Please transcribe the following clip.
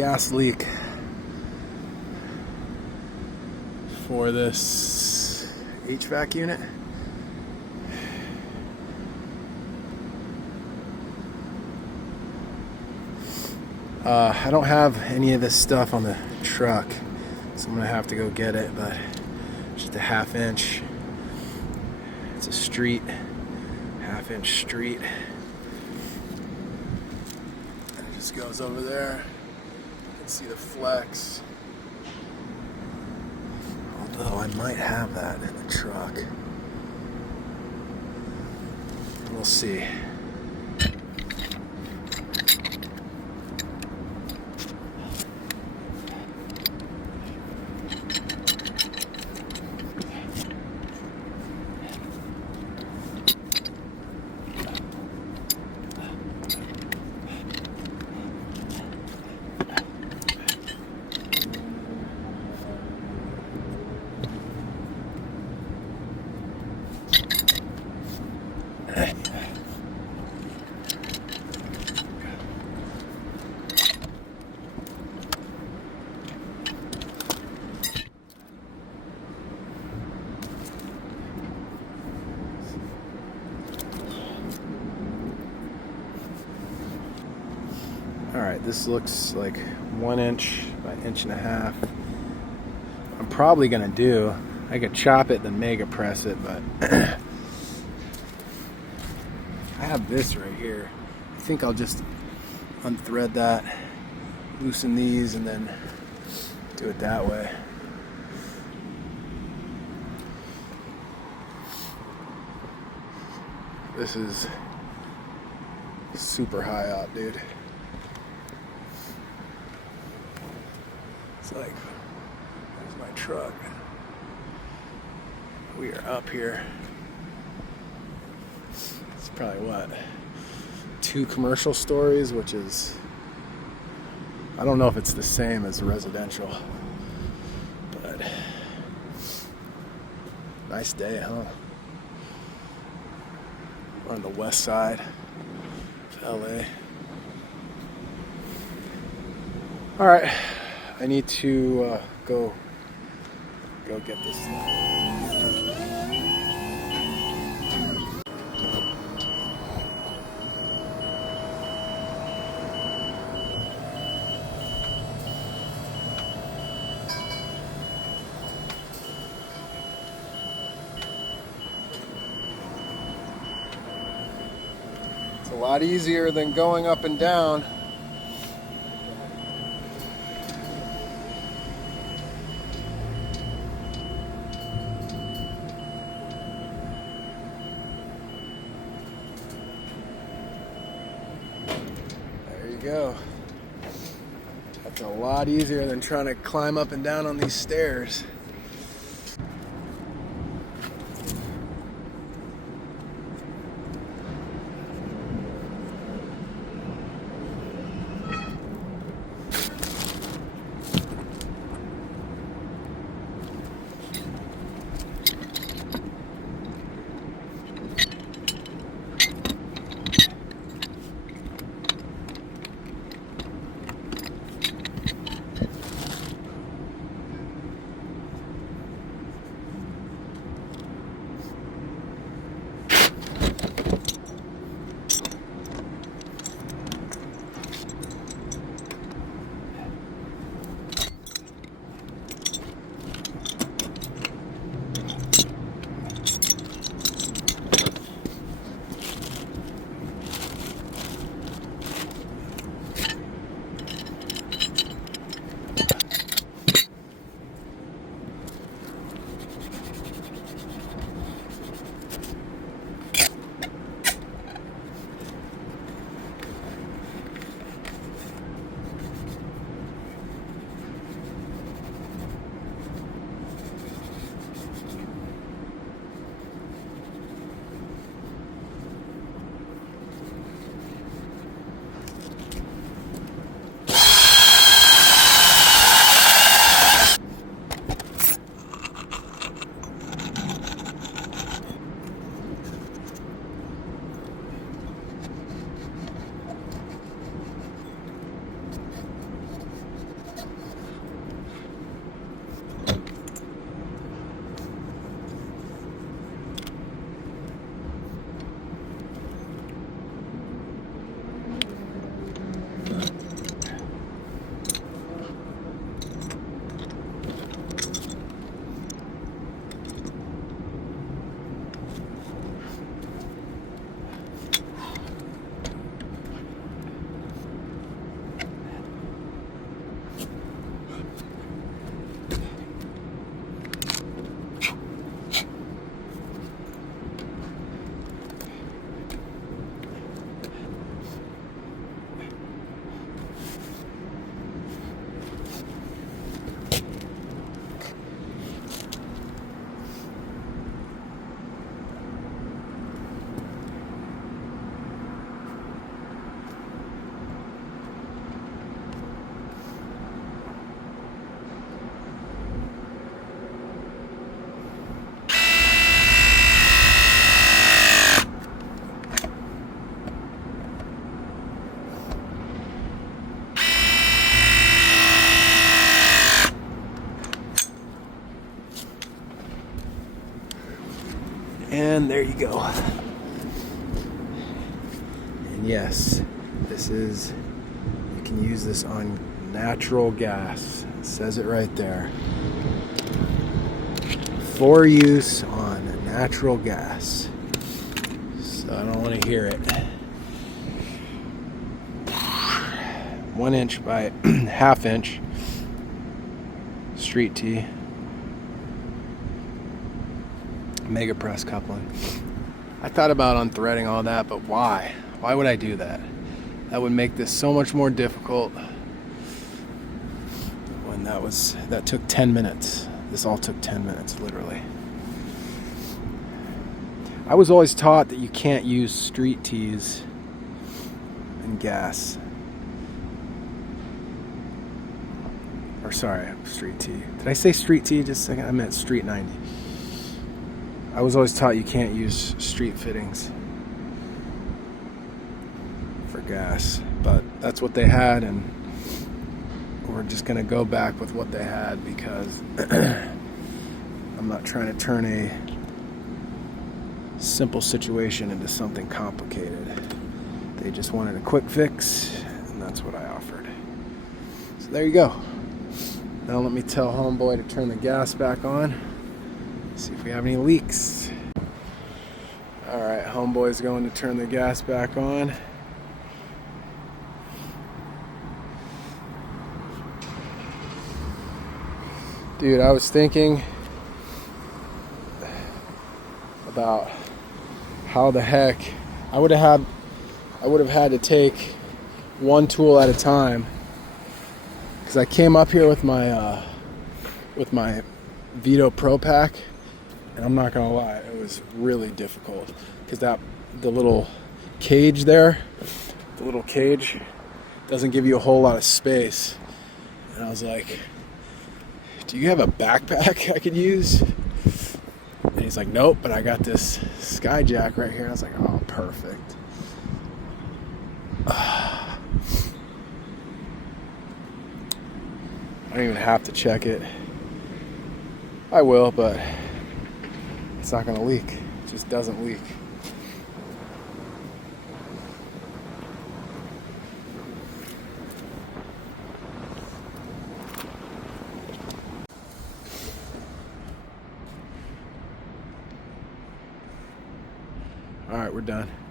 gas leak for this HVAC unit. I don't have any of this stuff on the truck, so I'm gonna have to go get it, but just a 1/2 inch. It's a street, 1/2 inch street. And it just goes over there. You can see the flex. Although I might have that in the truck. We'll see. Alright, this looks like 1 inch by 1.5 inches. I'm probably gonna do, I could chop it then mega press it, but I have this right here. I think I'll just unthread that, loosen these, and then do it that way. This is super high up, dude. It's like, there's my truck. We are up here. It's probably what? 2 commercial stories, which is, I don't know if it's the same as residential, but nice day, huh? We're on the west side of LA. All right. I need to go get this stuff. It's a lot easier than going up and down. Go. That's a lot easier than trying to climb up and down on these stairs. And there you go. And yes, you can use this on natural gas. It says it right there. For use on natural gas. So I don't want to hear it. 1 inch by ½ inch street tee. Mega press coupling. I thought about unthreading all that, but why? Why would I do that? That would make this so much more difficult. When that took 10 minutes. This all took 10 minutes, literally. I was always taught that you can't use street tees and gas. Or sorry, street tee. Did I say street tee just a second? I meant street 90. I was always taught you can't use street fittings for gas, but that's what they had, and we're just gonna go back with what they had because I'm not trying to turn a simple situation into something complicated. They just wanted a quick fix, and that's what I offered. So there you go. Now let me tell homeboy to turn the gas back on. See if we have any leaks. Alright, homeboy's going to turn the gas back on. Dude, I was thinking about how the heck I would have had to take one tool at a time, because I came up here with my Vito Pro Pack. And I'm not gonna lie, it was really difficult because the little cage doesn't give you a whole lot of space. And I was like, do you have a backpack I could use? And he's like, nope, but I got this Skyjack right here. I was like, oh, perfect. I don't even have to check it. I will, but it's not going to leak. It just doesn't leak. All right, we're done.